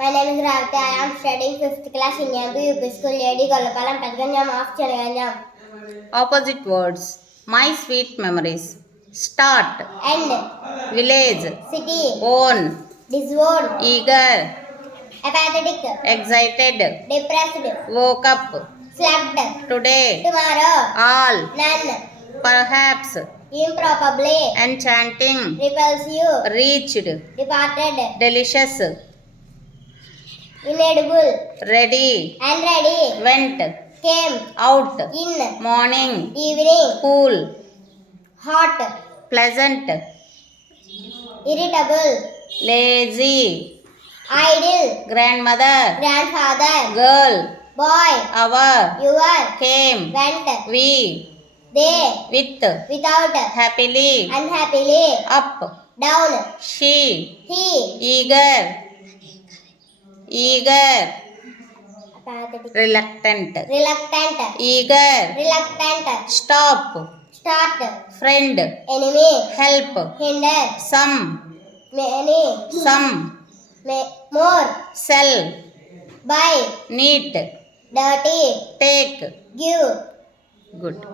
My name is Ravati. I am studying 5th class in UP School, AD Gollapalam, Petganjam of Chalaganjam. Opposite words. My sweet memories. Start. End. Village. City. Own. Disown. Eager. Apathetic. Excited. Depressed. Woke up. Slept. Today. Tomorrow. All. None. Perhaps. Improbably. Enchanting. Repulsive. Reached. Departed. Delicious. Inedible. Ready. Unready. Went. Came. Out. In. Morning. Evening. Cool. Hot. Pleasant. Irritable. Lazy. Idle. Grandmother. Grandfather. Girl. Boy. Our. Your. Came. Went. We. They. With. Without. Happily. Unhappily. Up. Down. She. He. Eager. Eager. Apathetic. Reluctant. Reluctant. Eager. Reluctant. Stop. Start. Friend. Enemy. Help. Hinder. Some. Many. Some. More. Sell. Buy. Neat. Dirty. Take. Give. Good.